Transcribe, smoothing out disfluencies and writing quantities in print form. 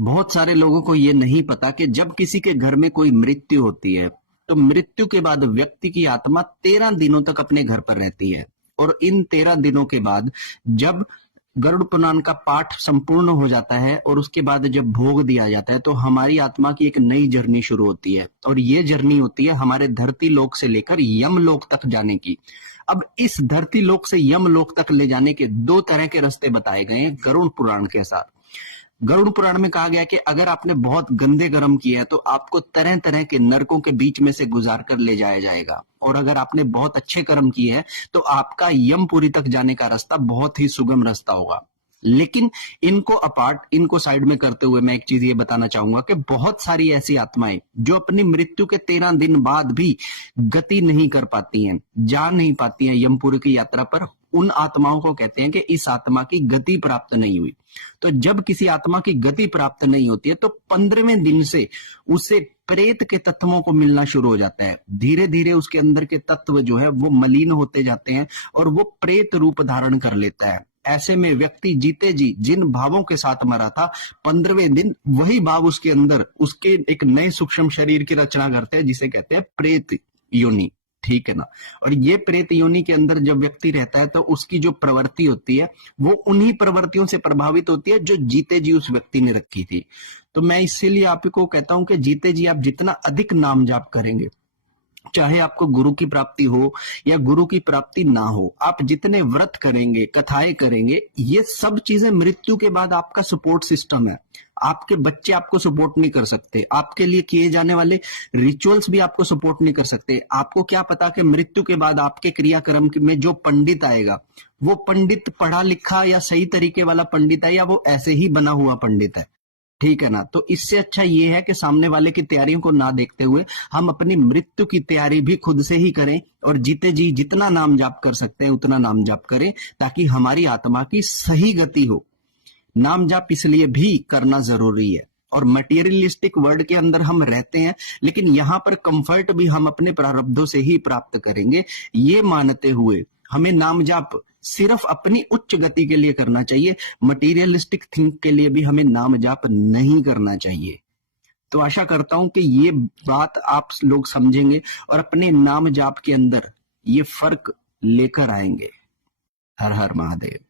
बहुत सारे लोगों को ये नहीं पता कि जब किसी के घर में कोई मृत्यु होती है तो मृत्यु के बाद व्यक्ति की आत्मा 13 दिनों तक अपने घर पर रहती है। और इन 13 दिनों के बाद जब गरुड़ पुराण का पाठ संपूर्ण हो जाता है और उसके बाद जब भोग दिया जाता है तो हमारी आत्मा की एक नई जर्नी शुरू होती है। और ये जर्नी होती है हमारे धरती लोक से लेकर यम लोक तक जाने की। अब इस धरती लोक से यम लोक तक ले जाने के दो तरह के रास्ते बताए गए हैं गरुड़ पुराण के साथ। गरुड़ पुराण में कहा गया कि अगर आपने बहुत गंदे कर्म किए हैं तो आपको तरह तरह के नरकों के बीच में से गुजार कर ले जाया जाएगा, और अगर आपने बहुत अच्छे कर्म किए हैं तो आपका यमपुरी तक जाने का रास्ता बहुत ही सुगम रास्ता होगा। लेकिन इनको अपार्ट, इनको साइड में करते हुए मैं एक चीज ये बताना चाहूंगा कि बहुत सारी ऐसी आत्माएं जो अपनी मृत्यु के 13 दिन बाद भी गति नहीं कर पाती हैं, जा नहीं पाती हैं यमपुरी की यात्रा पर, उन आत्माओं को कहते हैं कि इस आत्मा की गति प्राप्त नहीं हुई। तो जब किसी आत्मा की गति प्राप्त नहीं होती है तो 15वें दिन से उसे प्रेत के तत्वों को मिलना शुरू हो जाता है। धीरे धीरे उसके अंदर के तत्व जो है वो मलिन होते जाते हैं और वो प्रेत रूप धारण कर लेता है। ऐसे में व्यक्ति जीते जी जिन भावों के साथ मरा था 15वें दिन वही भाव उसके अंदर उसके एक नए सूक्ष्म शरीर की रचना करते हैं जिसे कहते हैं प्रेत योनि। ठीक है ना। और ये प्रेत योनि के अंदर जब व्यक्ति रहता है तो उसकी जो प्रवृत्ति होती है वो उन्हीं प्रवृत्तियों से प्रभावित होती है जो जीते जी उस व्यक्ति ने रखी थी। तो मैं इसीलिए आपको कहता हूं कि जीते जी आप जितना अधिक नाम जाप करेंगे, चाहे आपको गुरु की प्राप्ति हो या गुरु की प्राप्ति ना हो, आप जितने व्रत करेंगे, कथाएं करेंगे, ये सब चीजें मृत्यु के बाद आपका सपोर्ट सिस्टम है। आपके बच्चे आपको सपोर्ट नहीं कर सकते, आपके लिए किए जाने वाले रिचुअल्स भी आपको सपोर्ट नहीं कर सकते। आपको क्या पता कि मृत्यु के बाद आपके क्रियाक्रम में जो पंडित आएगा वो पंडित पढ़ा लिखा या सही तरीके वाला पंडित है या वो ऐसे ही बना हुआ पंडित है। ठीक है ना। तो इससे अच्छा ये है कि सामने वाले की तैयारियों को ना देखते हुए हम अपनी मृत्यु की तैयारी भी खुद से ही करें और जीते जी जितना नाम जाप कर सकते हैं उतना नाम जाप करें ताकि हमारी आत्मा की सही गति हो। नाम जाप इसलिए भी करना जरूरी है। और मटेरियलिस्टिक वर्ल्ड के अंदर हम रहते हैं लेकिन यहाँ पर कंफर्ट भी हम अपने प्रारब्धों से ही प्राप्त करेंगे, ये मानते हुए हमें नाम जाप सिर्फ अपनी उच्च गति के लिए करना चाहिए। मटेरियलिस्टिक थिंक के लिए भी हमें नाम जाप नहीं करना चाहिए। तो आशा करता हूं कि ये बात आप लोग समझेंगे और अपने नाम जाप के अंदर ये फर्क लेकर आएंगे। हर हर महादेव।